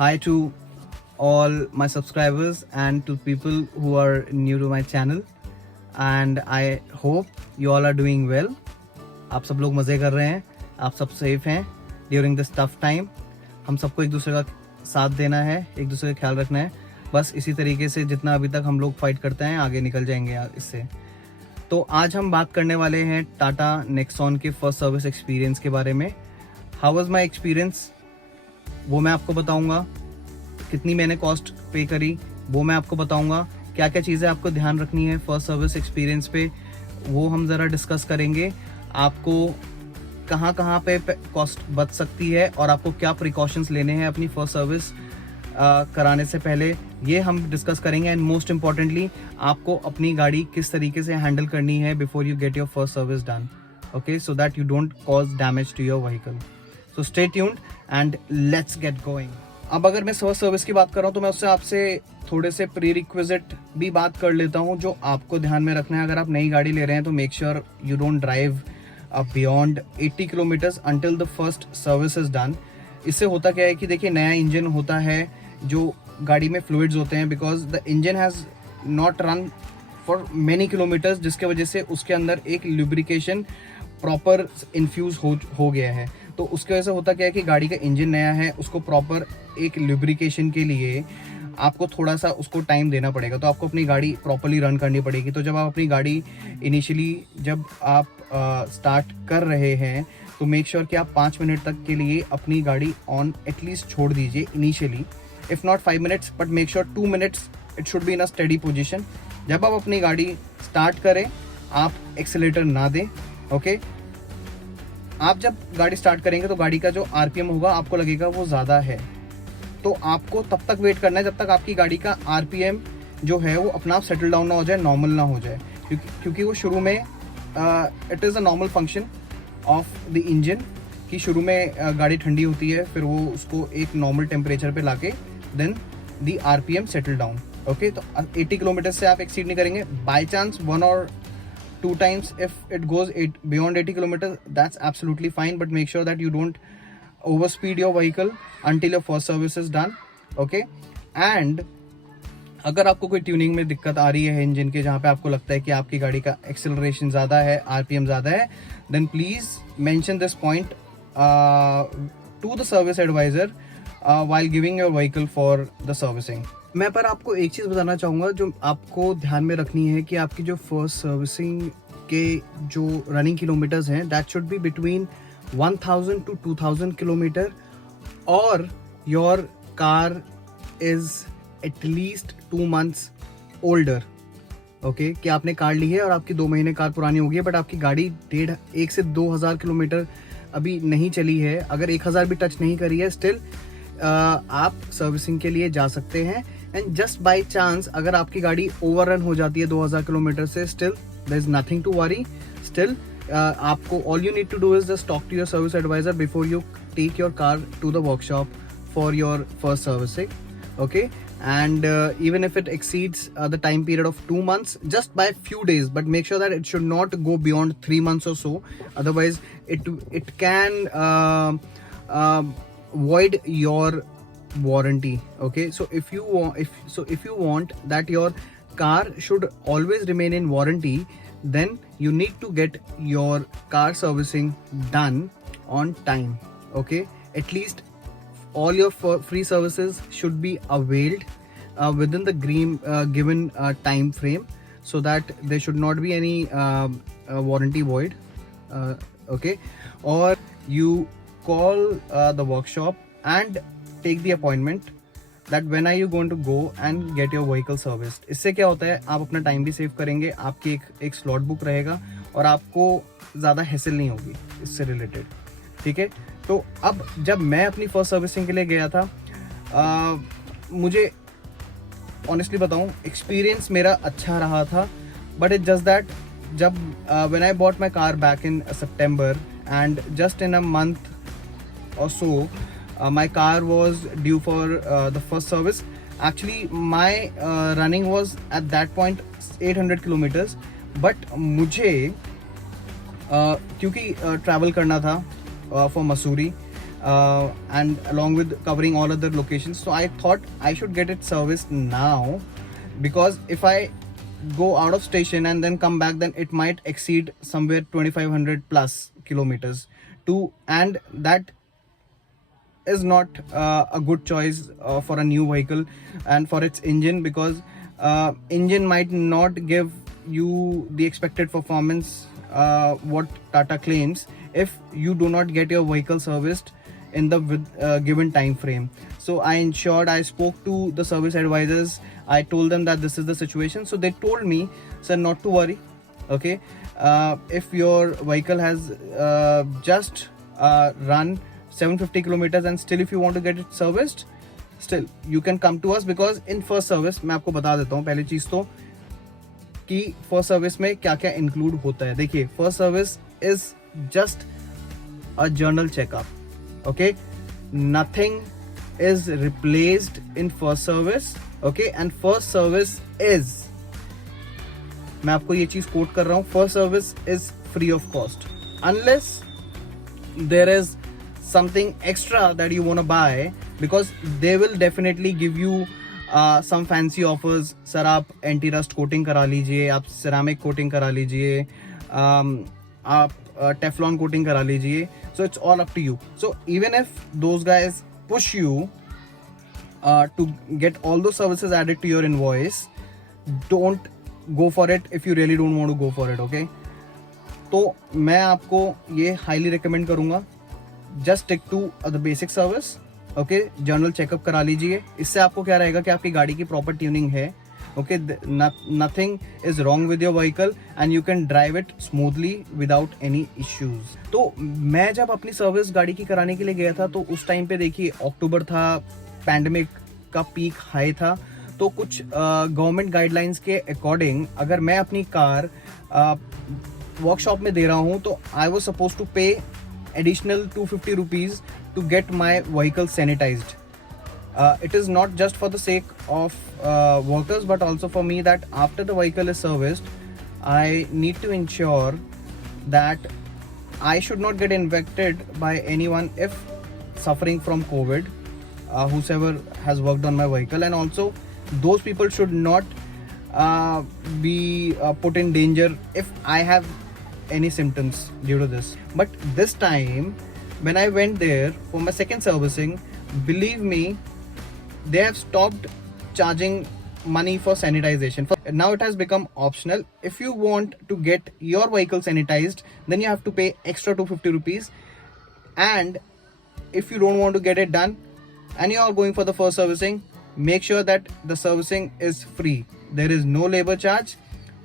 Hi to all my subscribers and to people who are new to my channel, and I hope you all are doing well. आप सब लोग मज़े कर रहे हैं, आप सब सेफ हैं ड्यूरिंग दिस टफ टाइम. हम सबको एक दूसरे का साथ देना है, एक दूसरे का ख्याल रखना है. बस इसी तरीके से जितना अभी तक हम लोग फाइट करते हैं आगे निकल जाएंगे इससे. तो आज हम बात करने वाले हैं टाटा नेक्सॉन के फर्स्ट सर्विस एक्सपीरियंस के बारे में. हाउ वाज माय एक्सपीरियंस वो मैं आपको बताऊंगा. कितनी मैंने कॉस्ट पे करी वो मैं आपको बताऊंगा. क्या क्या चीज़ें आपको ध्यान रखनी है फर्स्ट सर्विस एक्सपीरियंस पे वो हम ज़रा डिस्कस करेंगे. आपको कहाँ कहाँ पे कॉस्ट बच सकती है और आपको क्या प्रिकॉशंस लेने हैं अपनी फर्स्ट सर्विस कराने से पहले, ये हम डिस्कस करेंगे. एंड मोस्ट इम्पॉर्टेंटली आपको अपनी गाड़ी किस तरीके से हैंडल करनी है before you get your first service done, okay, so that you don't cause damage to your vehicle. So stay tuned and let's get going. अब अगर मैं फर्स्ट सर्विस की बात कर रहा हूँ तो मैं उससे आपसे थोड़े से प्री रिक्विजिट भी बात कर लेता हूँ जो आपको ध्यान में रखना है. अगर आप नई गाड़ी ले रहे हैं तो make sure you don't drive beyond 80 kilometres until the first service is done. इससे होता क्या है कि देखिए, नया इंजन होता है, जो गाड़ी में फ्लूइड्स होते हैं, because the engine has not run for many kilometres, जिसके वजह से उसके अंदर एक लुब्रिकेशन प्रॉपर इन्फ्यूज हो गया है. तो उसकी वजह से होता क्या है कि गाड़ी का इंजन नया है, उसको प्रॉपर एक लुब्रिकेशन के लिए आपको थोड़ा सा उसको टाइम देना पड़ेगा. तो आपको अपनी गाड़ी प्रॉपरली रन करनी पड़ेगी. तो जब आप अपनी गाड़ी इनिशियली जब आप स्टार्ट कर रहे हैं तो मेक श्योर कि आप 5 मिनट तक के लिए अपनी गाड़ी ऑन एटलीस्ट छोड़ दीजिए initially. If not 5 minutes but make sure 2 minutes it should be in a steady position. जब आप अपनी गाड़ी स्टार्ट करें आप एक्सेलेरेटर ना दें, ओके. आप जब गाड़ी स्टार्ट करेंगे तो गाड़ी का जो आरपीएम होगा आपको लगेगा वो ज़्यादा है, तो आपको तब तक वेट करना है जब तक आपकी गाड़ी का आरपीएम जो है वो अपना आप सेटल डाउन ना हो जाए, नॉर्मल ना हो जाए. क्योंकि वो शुरू में it is a normal function of the engine कि शुरू में गाड़ी ठंडी होती है, फिर वो उसको एक नॉर्मल टेम्परेचर पे लाके then the RPM settle down, okay. तो 80 किलोमीटर से आप एक्सीड नहीं करेंगे. By chance 1 or 2 times if it goes beyond 80 kilometers, that's absolutely fine, but make sure that you don't overspeed your vehicle until your first service is done, okay. And अगर आपको कोई ट्यूनिंग में दिक्कत आ रही है इंजन के, जहाँ पे आपको लगता है कि आपकी गाड़ी का एक्सेलरेशन ज़्यादा है, आरपीएम ज़्यादा है, then please mention this point to the service advisor while giving your vehicle for the servicing. मैं पर आपको एक चीज़ बताना चाहूँगा जो आपको ध्यान में रखनी है कि आपकी जो फर्स्ट सर्विसिंग के जो रनिंग किलोमीटर्स हैं that should be between 1000 to 2000 kilometre, और your car is at least 2 months older, okay. कि आपने कार ली है और आपकी 2 महीने कार पुरानी हो गई है, बट आपकी गाड़ी 1 से 2000 किलोमीटर अभी नहीं चली है, अगर 1000 भी टच नहीं करी है, स्टिल आप सर्विसिंग के लिए जा सकते हैं. एंड जस्ट बाय चांस अगर आपकी गाड़ी ओवररन हो जाती है 2000 किलोमीटर से, still there is nothing to worry. Still आपको all you need to do is just talk to your service advisor before you take your car to the workshop for your first servicing, okay. And even if it exceeds the time period of 2 months, just by few days, but make sure that it should not go beyond 3 months or so. Otherwise, it can void your warranty. Okay, so if you want that your car should always remain in warranty, then you need to get your car servicing done on time. Okay, at least all your free services should be availed within the given time frame, so that there should not be any warranty void, okay. Or you call the workshop and take the appointment that when are you going to go and get your vehicle serviced. इससे क्या होता है, आप अपना टाइम भी सेव करेंगे, आपकी एक स्लॉट बुक रहेगा और आपको ज़्यादा हैसल नहीं होगी इससे रिलेटेड, ठीक है. तो अब जब मैं अपनी फर्स्ट सर्विसिंग के लिए गया था, मुझे ऑनेस्टली बताऊं एक्सपीरियंस मेरा अच्छा रहा था, बट इट जस्ट दैट जब when I bought my car back in September and just in a month और so my car was due for the first service. Actually my running was at that point 800 kilometres, but मुझे क्योंकि travel करना था for Mussoorie, and along with covering all other locations. So I thought I should get it serviced now, because if I go out of station and then come back, then it might exceed somewhere 2500 plus kilometers to, and that is not a good choice for a new vehicle and for its engine, because engine might not give you the expected performance what Tata claims if you do not get your vehicle serviced in the given time frame. So I spoke to the service advisors. I told them that this is the situation. So they told me, sir, not to worry. Okay, if your vehicle has just run 750 kilometers and still if you want to get it serviced, still you can come to us, because in first service मैं आपको बता देता हूँ पहली चीज तो कि first service में क्या क्या इंक्लूड होता है. देखिए, first service is just a general checkup. Okay, nothing is replaced in first service. Okay, and first service is, मैं आपको ये चीज कोट कर रहा हूँ, first service is free of cost unless there is something extra that you want to buy, because they will definitely give you some fancy offers. Sir आप anti rust coating करा लीजिए, आप सिरामिक कोटिंग करा लीजिए, आप Teflon coating करा लीजिए. So it's all up to you. So even if those guys push you to get all those services added to your invoice, don't go for it if you really don't want to go for it. Okay, तो मैं आपको ये highly recommend करूँगा, just stick to the basic service. Okay, journal checkup करा लीजिए. इससे आपको क्या रहेगा कि आपकी गाड़ी की प्रॉपर ट्यूनिंग है. Okay, nothing is wrong with your vehicle and you can drive it smoothly without any issues. तो मैं जब अपनी सर्विस गाड़ी की कराने के लिए गया था, तो उस टाइम पे देखिए अक्टूबर था, पैंडेमिक का पीक हाई था. तो कुछ गवर्नमेंट गाइडलाइंस के अकॉर्डिंग अगर मैं अपनी कार वर्कशॉप में दे रहा हूँ, तो आई वाज सपोज टू पे एडिशनल 250 rupees to get my vehicle sanitized. It is not just for the sake of workers, but also for me, that after the vehicle is serviced, I need to ensure that I should not get infected by anyone if suffering from COVID, whosoever has worked on my vehicle, and also those people should not be put in danger if I have any symptoms due to this. But this time when I went there for my second servicing, believe me, they have stopped charging money for sanitization. Now it has become optional. If you want to get your vehicle sanitized, then you have to pay extra 250 rupees. And if you don't want to get it done and you are going for the first servicing, make sure that the servicing is free. There is no labor charge.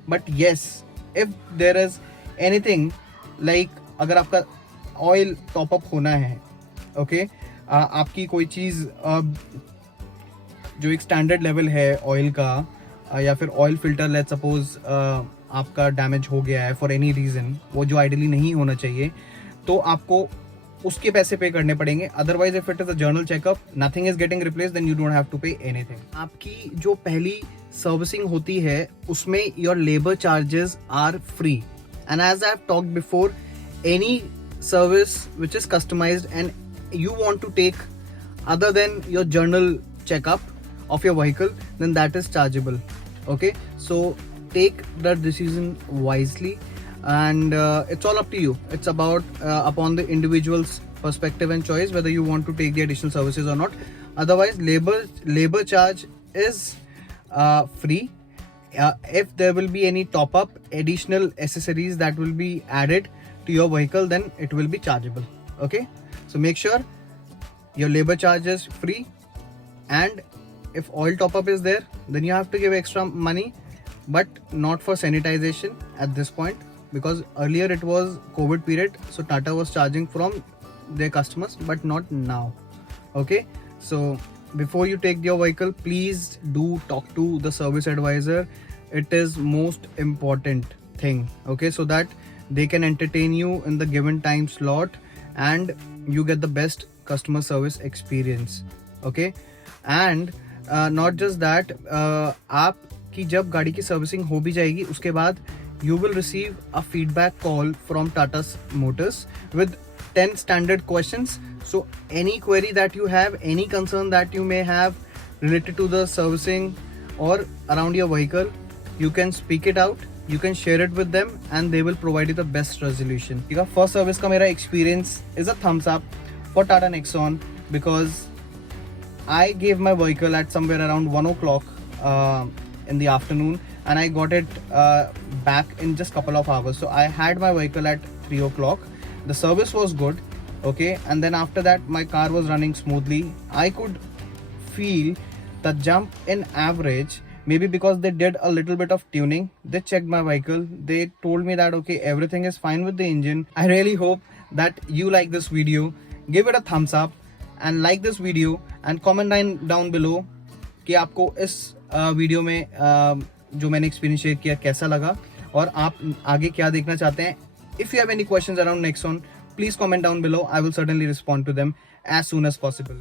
But yes, if there is anything like अगर आपका oil top up होना है, ओके, आपकी कोई चीज़ जो एक standard level है ऑयल का, या फिर ऑयल फिल्टर लेट्स सपोज आपका डैमेज हो गया है फॉर एनी रीज़न, वो जो आइडियली नहीं होना चाहिए, तो आपको उसके पैसे पे करने पड़ेंगे. Otherwise if it is a general checkup, nothing is getting replace, then you don't have to pay anything. आपकी जो पहली सर्विसिंग होती है उसमें your labour charges are free. And as I have talked before, any service which is customized and you want to take other than your journal checkup of your vehicle, then that is chargeable. Okay, so take the decision wisely, and it's all up to you. It's about upon the individual's perspective and choice whether you want to take the additional services or not. Otherwise, labor charge is free. If there will be any top up additional accessories that will be added to your vehicle, then it will be chargeable. Okay, so make sure your labor charge is free, and if oil top up is there, then you have to give extra money, but not for sanitization at this point, because earlier it was COVID period, so Tata was charging from their customers, but not now. Okay, so before you take your vehicle, please do talk to the service advisor. It is most important thing. Okay, so that they can entertain you in the given time slot and you get the best customer service experience. Okay, and not just that, आपकी जब गाड़ी की सर्विसिंग हो भी जाएगी, उसके बाद you will receive a feedback call from Tata Motors with 10 standard questions. So any query that you have, any concern that you may have related to the servicing or around your vehicle, you can speak it out, you can share it with them, and they will provide you the best resolution. First service का मेरा experience is a thumbs up for Tata Nexon, because I gave my vehicle at somewhere around 1 o'clock in the afternoon, and I got it back in just couple of hours. So I had my vehicle at 3 o'clock. The service was good, okay, and then after that my car was running smoothly. I could feel the jump in average, maybe because they did a little bit of tuning. They checked my vehicle, they told me that okay, everything is fine with the engine. I really hope that you like this video. Give it a thumbs up and like this video, and comment down below कि आपको इस वीडियो में जो मैंने experience share किया कैसा लगा, और आप आगे क्या देखना चाहते हैं. If you have any questions around Nexon, please comment down below. I will certainly respond to them as soon as possible.